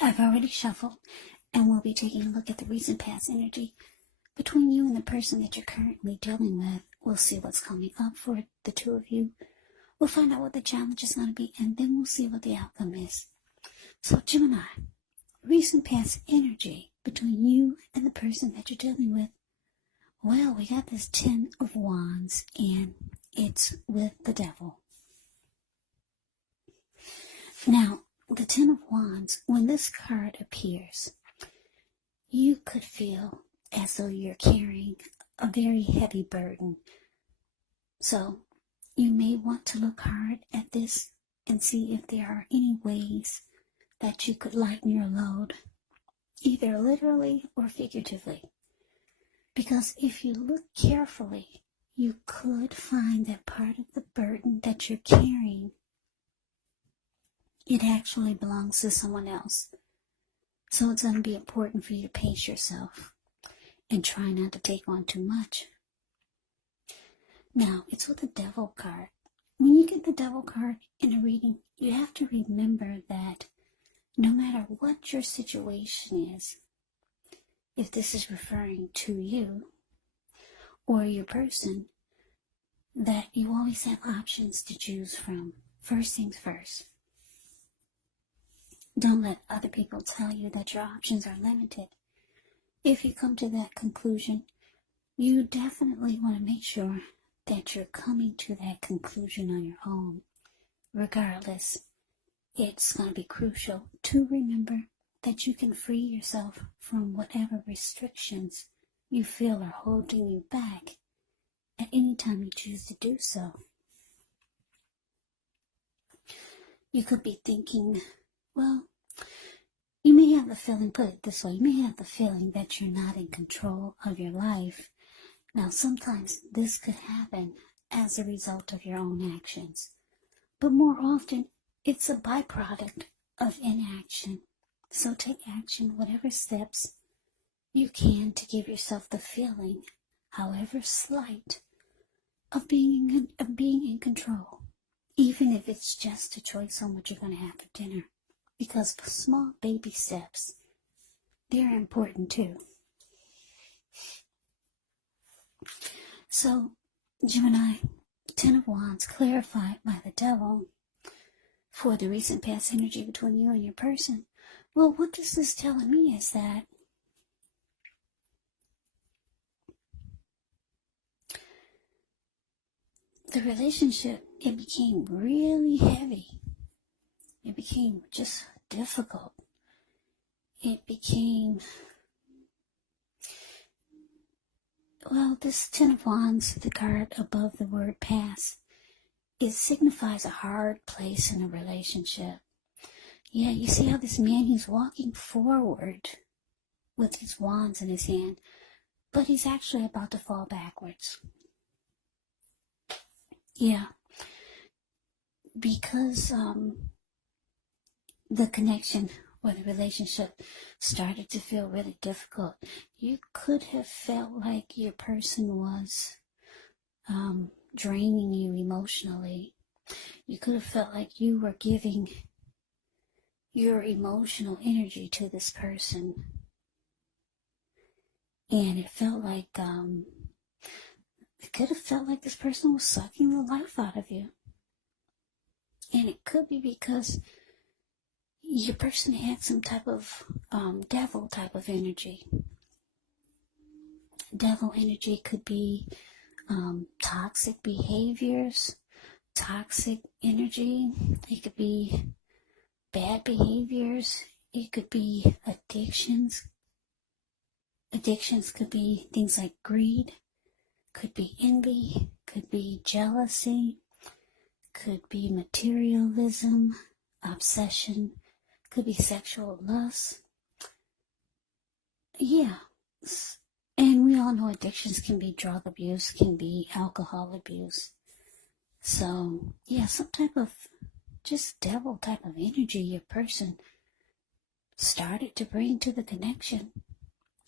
I've already shuffled, and we'll be taking a look at the recent past energy between you and the person that you're currently dealing with. We'll see what's coming up for the two of you. We'll find out what the challenge is going to be, and then we'll see what the outcome is. So, Gemini, recent past energy between you and the person that you're dealing with. Well, we got this 10 of Wands, and it's with the devil. Now, the 10 of Wands, when this card appears, you could feel as though you're carrying a very heavy burden. So, you may want to look hard at this and see if there are any ways that you could lighten your load, either literally or figuratively. Because if you look carefully, you could find that part of the burden that you're carrying, it actually belongs to someone else. So it's going to be important for you to pace yourself and try not to take on too much. Now, it's with the devil card. When you get the devil card in a reading, you have to remember that no matter what your situation is, if this is referring to you or your person, that you always have options to choose from. First things first. Don't let other people tell you that your options are limited. If you come to that conclusion, you definitely want to make sure that you're coming to that conclusion on your own. Regardless, it's going to be crucial to remember that you can free yourself from whatever restrictions you feel are holding you back at any time you choose to do so. You could be thinking, well, you may have the feeling, put it this way, you may have the feeling that you're not in control of your life. Now, sometimes this could happen as a result of your own actions, but more often, it's a byproduct of inaction. So take action, whatever steps you can to give yourself the feeling, however slight, of being in control, even if it's just a choice on what you're going to have for dinner. Because small baby steps, they're important too. So, Gemini, 10 of Wands, clarified by the devil for the recent past energy between you and your person. Well, what this is telling me is that the relationship, it became really heavy. It became just difficult. It became, well, this 10 of Wands, the card above the word past, it signifies a hard place in a relationship. Yeah, you see how this man, he's walking forward with his wands in his hand, but he's actually about to fall backwards. Yeah, because the connection or the relationship started to feel really difficult. You could have felt like your person was draining you emotionally. You could have felt like you were giving your emotional energy to this person. And it felt like, it could have felt like this person was sucking the life out of you. And it could be because your person had some type of devil type of energy. Devil energy could be toxic behaviors, toxic energy. It could be bad behaviors. It could be addictions. Addictions could be things like greed, could be envy, could be jealousy, could be materialism, obsession, could be sexual lust. Yeah. And we all know addictions can be drug abuse, can be alcohol abuse. So, yeah, some type of just devil type of energy your person started to bring to the connection.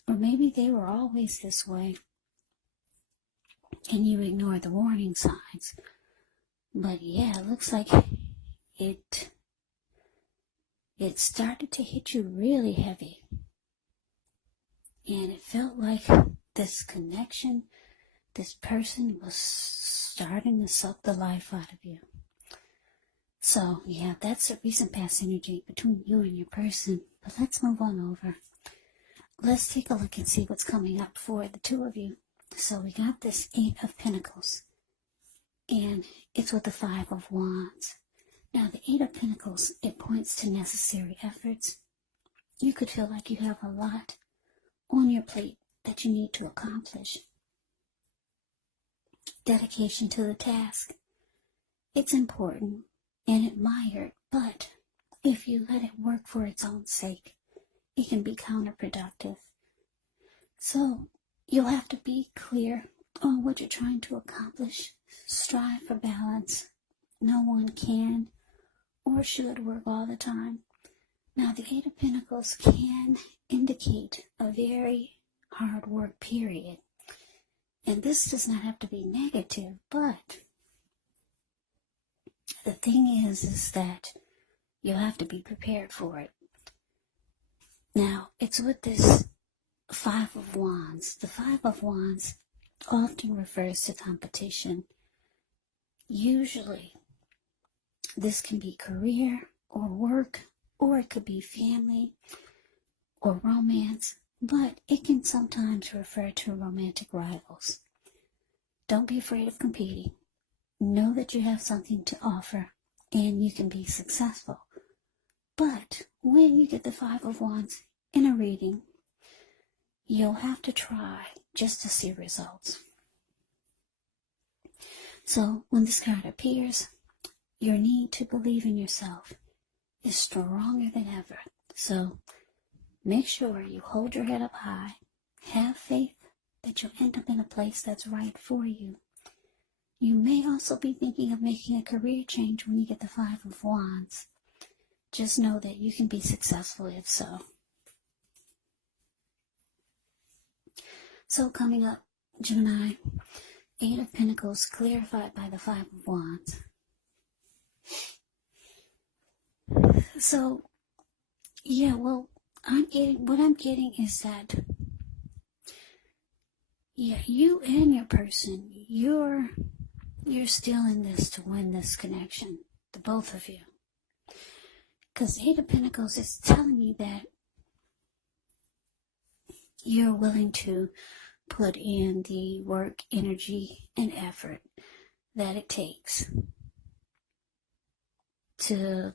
Or maybe they were always this way and you ignore the warning signs. But yeah, it looks like it it started to hit you really heavy. And it felt like this connection, this person was starting to suck the life out of you. So, yeah, that's a recent past energy between you and your person. But let's move on over. Let's take a look and see what's coming up for the two of you. So we got this 8 of Pentacles. And it's with the 5 of Wands. Now, the 8 of Pentacles, it points to necessary efforts. You could feel like you have a lot on your plate that you need to accomplish. Dedication to the task. It's important and admired, but if you let it work for its own sake, it can be counterproductive. So you'll have to be clear on what you're trying to accomplish. Strive for balance. No one can or should work all the time. Now, the 8 of Pentacles can indicate a very hard work period. And this does not have to be negative, but the thing is that you'll have to be prepared for it. Now, it's with this 5 of Wands. The 5 of Wands often refers to competition. Usually, this can be career or work, or it could be family or romance, but it can sometimes refer to romantic rivals. Don't be afraid of competing. Know that you have something to offer and you can be successful. But when you get the 5 of Wands in a reading, you'll have to try just to see results. So when this card appears, your need to believe in yourself is stronger than ever. So make sure you hold your head up high. Have faith that you'll end up in a place that's right for you. You may also be thinking of making a career change when you get the 5 of Wands. Just know that you can be successful if so. So coming up, Gemini, 8 of Pentacles clarified by the 5 of Wands. So, yeah, well, what I'm getting is that, yeah, you and your person, you're still in this to win this connection, the both of you. Because the 8 of Pentacles is telling me that you're willing to put in the work, energy, and effort that it takes to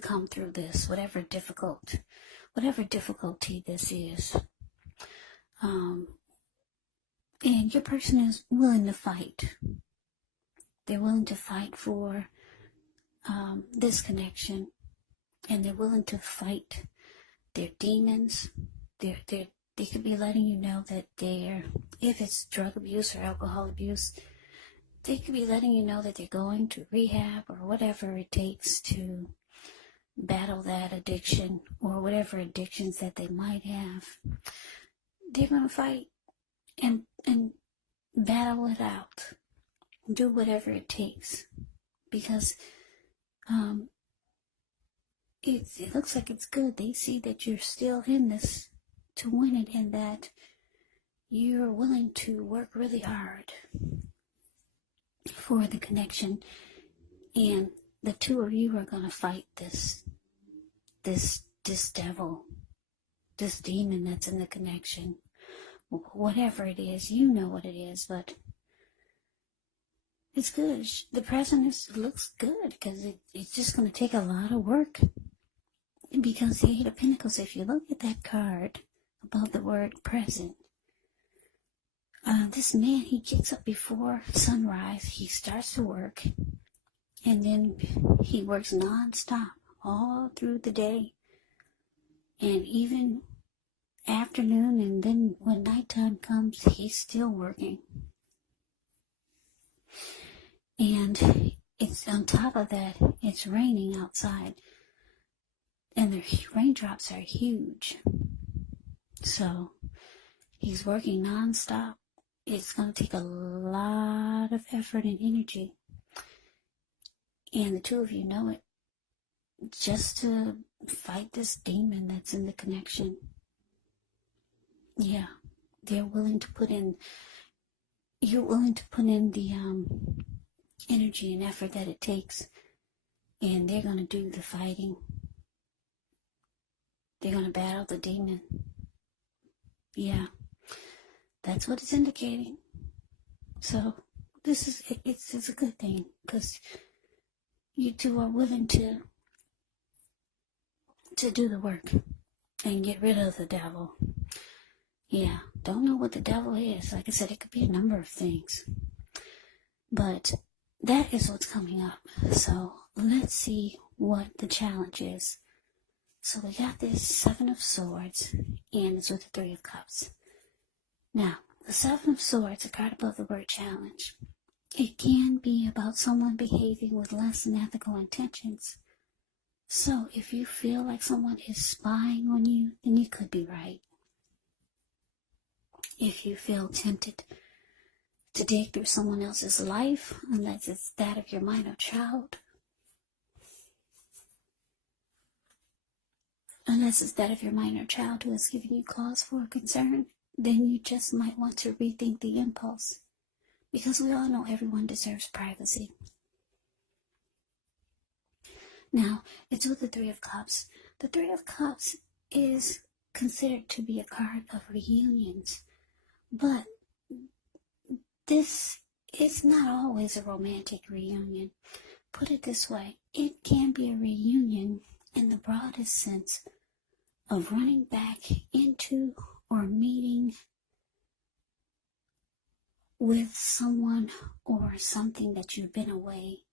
come through this, whatever difficulty this is. And your person is willing to fight. They're willing to fight for this connection, and they're willing to fight their demons. They could be letting you know that if it's drug abuse or alcohol abuse, they could be letting you know that they're going to rehab or whatever it takes to battle that addiction or whatever addictions that they might have. They're going to fight and battle it out. Do whatever it takes, because it looks like it's good. They see that you're still in this to win it, and that you're willing to work really hard for the connection, and the two of you are going to fight this devil, this demon that's in the connection. Whatever it is, you know what it is, but it's good. The present looks good, because it's just going to take a lot of work. Because the 8 of Pentacles, if you look at that card above the word present, this man, he gets up before sunrise, he starts to work, and then he works non-stop all through the day, and even afternoon, and then when nighttime comes, he's still working. And it's on top of that, it's raining outside, and the raindrops are huge. So he's working non-stop. It's going to take a lot of effort and energy. And the two of you know it. just to fight this demon that's in the connection. Yeah, they're willing to put in, you're willing to put in the energy and effort that it takes, and they're going to do the fighting. They're going to battle the demon. Yeah, that's what it's indicating. So this is, it's a good thing, because you two are willing to do the work and get rid of the devil. Yeah, don't know what the devil is. Like I said, it could be a number of things. But that is what's coming up. So let's see what the challenge is. So we got this 7 of Swords, and it's with the 3 of Cups. Now, the 7 of Swords, a card above the word challenge. It can be about someone behaving with less than ethical intentions. So if you feel like someone is spying on you, then you could be right. If you feel tempted to dig through someone else's life, unless it's that of your minor child, who has given you cause for concern, then you just might want to rethink the impulse. Because we all know everyone deserves privacy. Now, it's with the 3 of Cups. The 3 of Cups is considered to be a card of reunions. But this is not always a romantic reunion. Put it this way, it can be a reunion in the broadest sense of running back into or meeting with someone or something that you've been away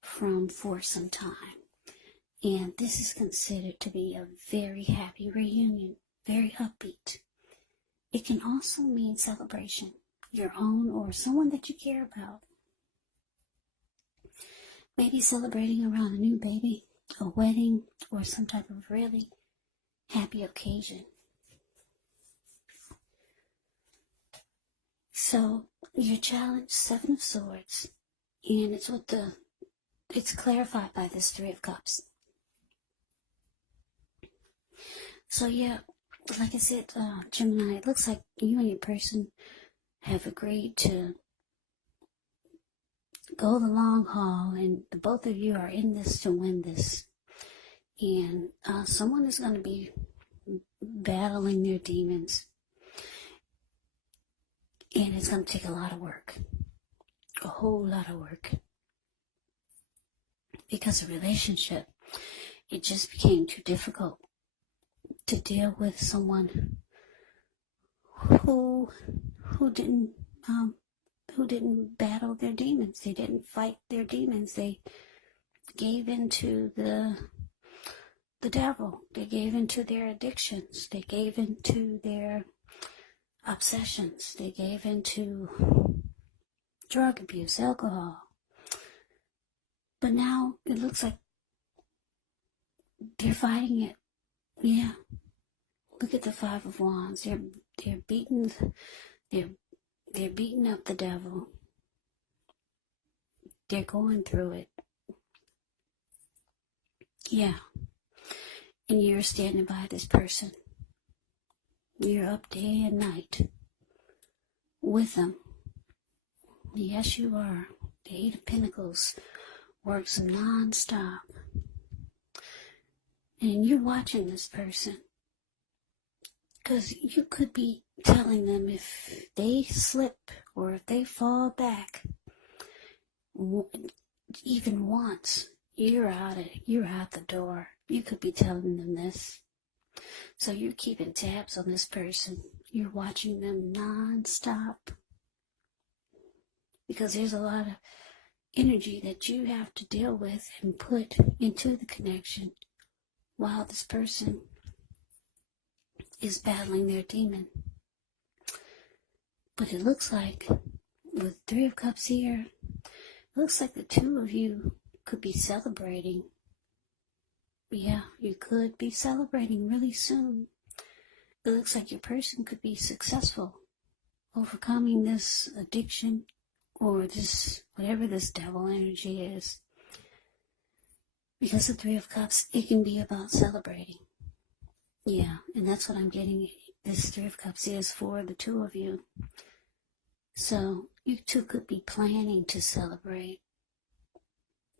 from for some time. And this is considered to be a very happy reunion, very upbeat. It can also mean celebration, your own or someone that you care about. Maybe celebrating around a new baby, a wedding, or some type of really happy occasion. So, your challenge, 7 of Swords, and it's clarified by this 3 of Cups. So yeah, like I said, Gemini, it looks like you and your person have agreed to go the long haul, and the both of you are in this to win this. And someone is going to be battling their demons. And it's going to take a lot of work. A whole lot of work. Because the relationship, it just became too difficult to deal with someone who didn't battle their demons. They didn't fight their demons. They gave into the devil. They gave into their addictions. They gave into their obsessions. They gave into drug abuse, alcohol. But now it looks like they're fighting it. Yeah. Look at the 5 of Wands. They're beating up the devil. They're going through it. Yeah. And you're standing by this person. You're up day and night with them. Yes, you are. The 8 of Pentacles works non-stop. And you're watching this person. Because you could be telling them if they slip or if they fall back even once, you're out the door. You could be telling them this. So you're keeping tabs on this person. You're watching them non-stop. Because there's a lot of energy that you have to deal with and put into the connection while this person is battling their demon. But it looks like, with 3 of Cups here, it looks like the 2 of you could be celebrating. Yeah, you could be celebrating really soon. It looks like your person could be successful overcoming this addiction, or this, whatever this devil energy is. Because the Three of Cups, it can be about celebrating. Yeah, and that's what I'm getting. This Three of Cups is for the two of you. So you two could be planning to celebrate,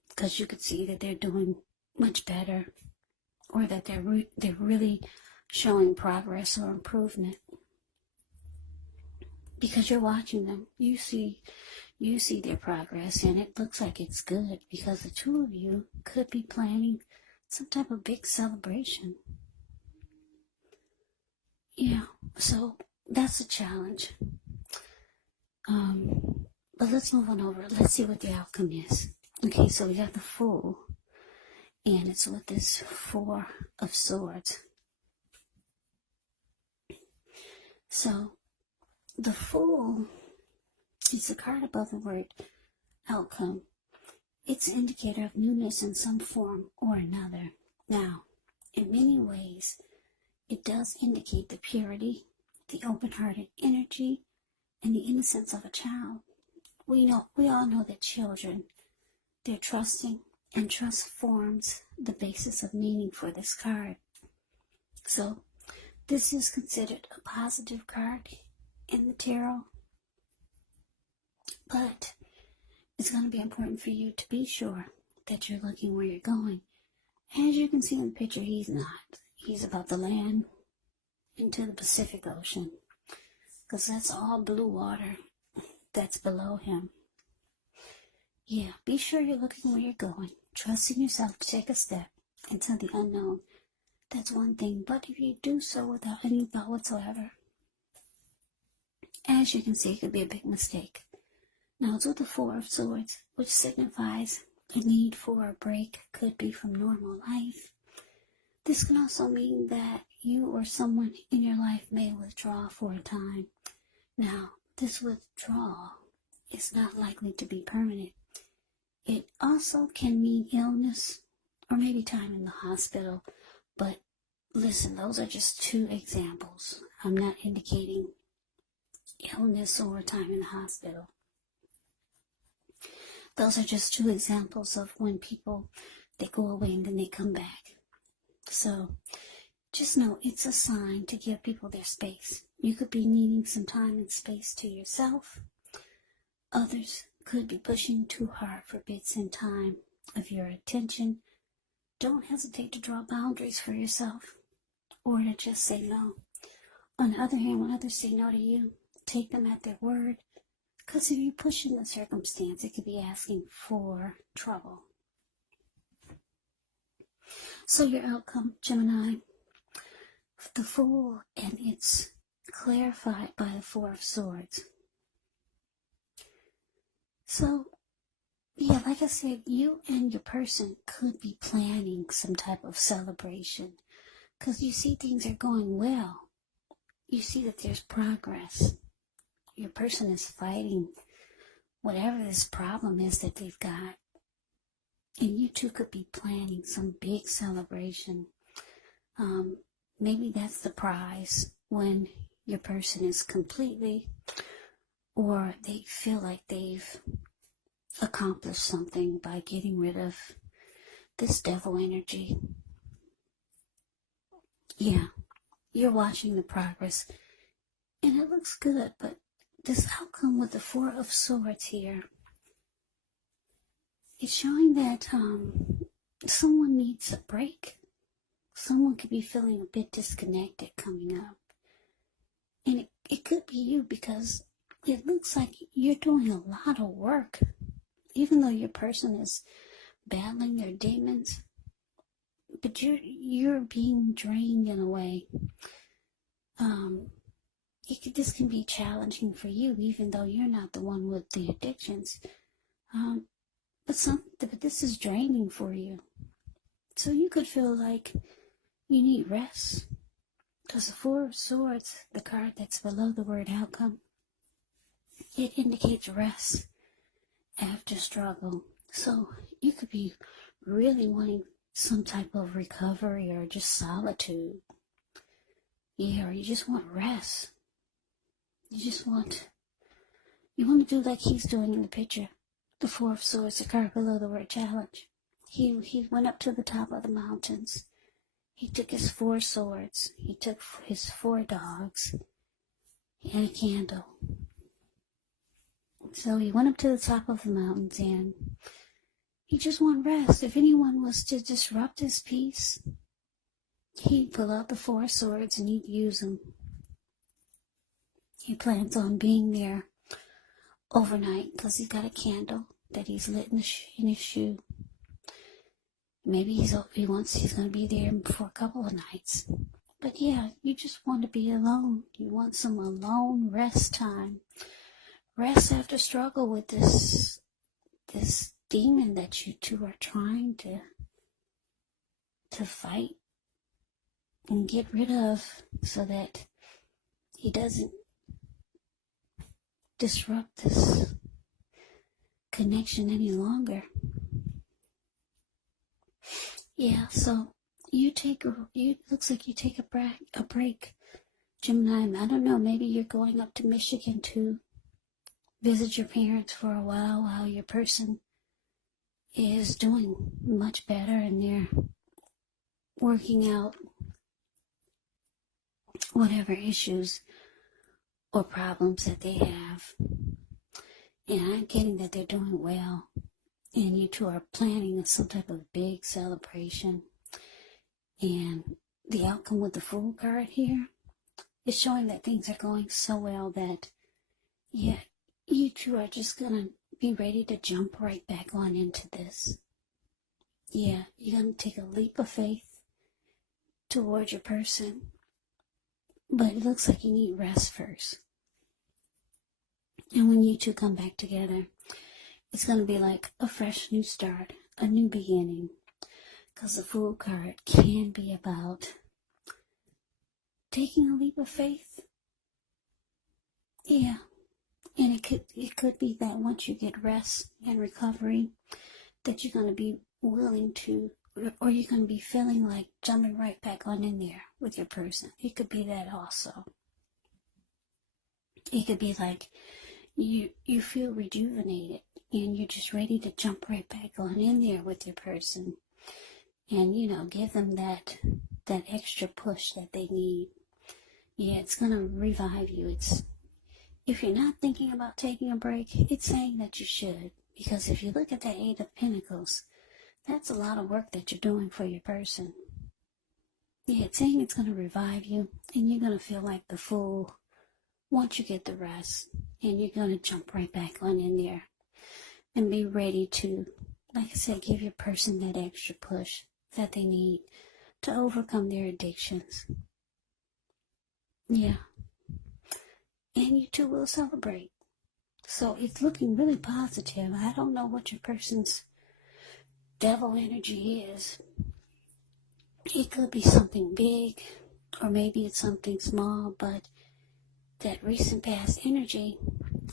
because you could see that they're doing much better, or that they're really showing progress or improvement. Because you're watching them, you see their progress, and it looks like it's good, because the two of you could be planning some type of big celebration. Yeah, so that's a challenge. But let's move on over. Let's see what the outcome is. Okay, so we got the Fool, and it's with this Four of Swords. So the Fool is a card above the word outcome. It's an indicator of newness in some form or another. Now, in many ways, it does indicate the purity, the open-hearted energy, and the innocence of a child. We all know that children, they're trusting, and trust forms the basis of meaning for this card. So, this is considered a positive card in the tarot, but it's going to be important for you to be sure that you're looking where you're going. As you can see in the picture, he's not. He's about to land into the Pacific Ocean, because that's all blue water that's below him. Yeah, be sure you're looking where you're going, trusting yourself to take a step into the unknown. That's one thing, but if you do so without any thought whatsoever, as you can see, it could be a big mistake. Now, it's with the Four of Swords, which signifies a need for a break, could be from normal life. This can also mean that you or someone in your life may withdraw for a time. Now, this withdrawal is not likely to be permanent. It also can mean illness or maybe time in the hospital. But listen, those are just two examples. I'm not indicating illness or time in the hospital. Those are just two examples of when people, they go away and then they come back. So just know it's a sign to give people their space. You could be needing some time and space to yourself. Others could be pushing too hard for bits and time of your attention. Don't hesitate to draw boundaries for yourself, or to just say no. On the other hand, when others say no to you, take them at their word, because if you're pushing the circumstance, it could be asking for trouble. So your outcome, Gemini, the Fool, and it's clarified by the Four of Swords. So, yeah, like I said, you and your person could be planning some type of celebration, because you see things are going well. You see that there's progress. Your person is fighting whatever this problem is that they've got. And you two could be planning some big celebration. Maybe that's the prize, when your person is completely, or they feel like they've accomplished something by getting rid of this devil energy. Yeah, you're watching the progress, and it looks good, but this outcome with the Four of Swords here, it's showing that someone needs a break. Someone could be feeling a bit disconnected coming up. And it could be you, because it looks like you're doing a lot of work. Even though your person is battling their demons, but you're being drained in a way. This can be challenging for you, even though you're not the one with the addictions. But this is draining for you. So you could feel like you need rest. Because the Four of Swords, the card that's below the word outcome, it indicates rest after struggle. So you could be really wanting some type of recovery, or just solitude. Yeah, or you just want rest. You want to do like he's doing in the picture. The Four of Swords, the card below the word challenge. He went up to the top of the mountains. He took his 4 swords. He took his 4 dogs and a candle. So he went up to the top of the mountains and he just wanted rest. If anyone was to disrupt his peace, he'd pull out the 4 swords and he'd use them. He plans on being there overnight because he's got a candle that he's lit in his shoe. Maybe he's going to be there for a couple of nights. But yeah, you just want to be alone. You want some alone rest time. Rest after struggle with this demon that you two are trying to fight and get rid of so that he doesn't disrupt this connection any longer. Yeah, so looks like you take a break, Gemini. I don't know, maybe you're going up to Michigan to visit your parents for a while your person is doing much better and they're working out whatever issues or problems that they have. And I'm getting that they're doing well. And you two are planning some type of big celebration. And the outcome with the Fool card here is showing that things are going so well that, yeah, you two are just going to be ready to jump right back on into this. Yeah, you're going to take a leap of faith towards your person. But it looks like you need rest first. And when you two come back together, it's going to be like a fresh new start, a new beginning. Because the Fool card can be about taking a leap of faith. Yeah. And it could be that once you get rest and recovery, that you're going to be willing to, or you're going to be feeling like jumping right back on in there with your person. It could be that also. It could be like you feel rejuvenated and you're just ready to jump right back on in there with your person and, give them that extra push that they need. Yeah, it's going to revive you. If you're not thinking about taking a break, it's saying that you should. Because if you look at that 8 of Pentacles, that's a lot of work that you're doing for your person. Yeah, it's saying it's going to revive you, and you're going to feel like the Fool once you get the rest. And you're going to jump right back on in there and be ready to, like I said, give your person that extra push that they need to overcome their addictions. Yeah. And you two will celebrate. So it's looking really positive. I don't know what your person's devil energy is. It could be something big, or maybe it's something small, but that recent past energy,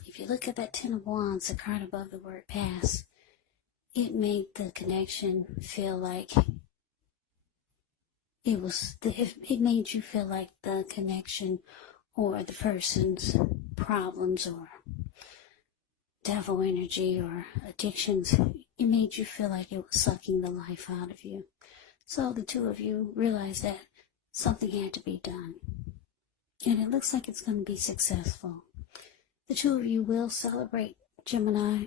if you look at that 10 of Wands, the card above the word past, it made the connection feel like it made you feel like the connection or the person's problems or devil energy or addictions, it made you feel like it was sucking the life out of you. So the two of you realized that something had to be done. And it looks like it's going to be successful. The two of you will celebrate, Gemini,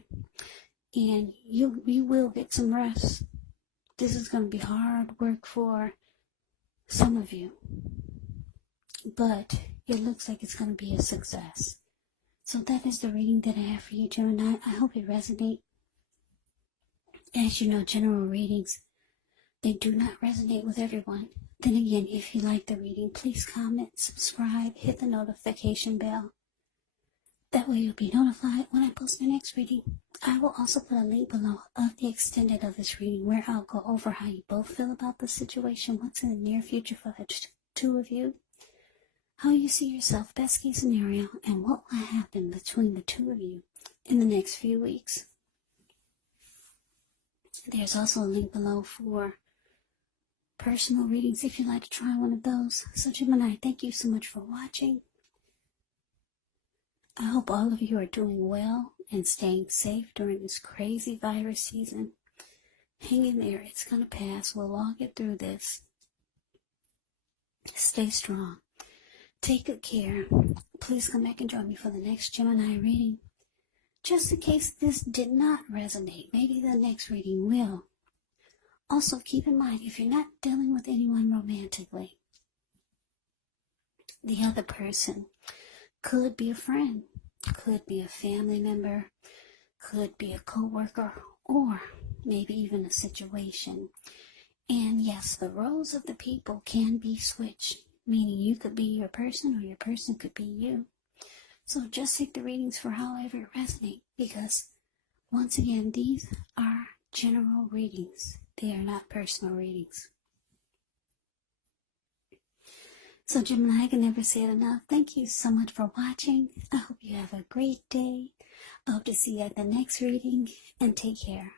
and you will get some rest. This is going to be hard work for some of you, but it looks like it's going to be a success. So that is the reading that I have for you, Gemini. I hope it resonates. As you know, general readings, they do not resonate with everyone. Then again, if you like the reading, please comment, subscribe, hit the notification bell. That way you'll be notified when I post my next reading. I will also put a link below of the extended of this reading where I'll go over how you both feel about the situation, what's in the near future for the two of you, how you see yourself, best case scenario, and what will happen between the two of you in the next few weeks. There's also a link below for personal readings if you'd like to try one of those. So Gemini, thank you so much for watching. I hope all of you are doing well and staying safe during this crazy virus season. Hang in there. It's going to pass. We'll all get through this. Stay strong. Take good care. Please come back and join me for the next Gemini reading. Just in case this did not resonate, maybe the next reading will. Also, keep in mind, if you're not dealing with anyone romantically, the other person could be a friend, could be a family member, could be a co-worker, or maybe even a situation. And yes, the roles of the people can be switched, meaning you could be your person or your person could be you. So just take the readings for however it resonates, because once again, these are general readings. They are not personal readings. So Gemini, I can never say it enough. Thank you so much for watching. I hope you have a great day. I hope to see you at the next reading, and take care.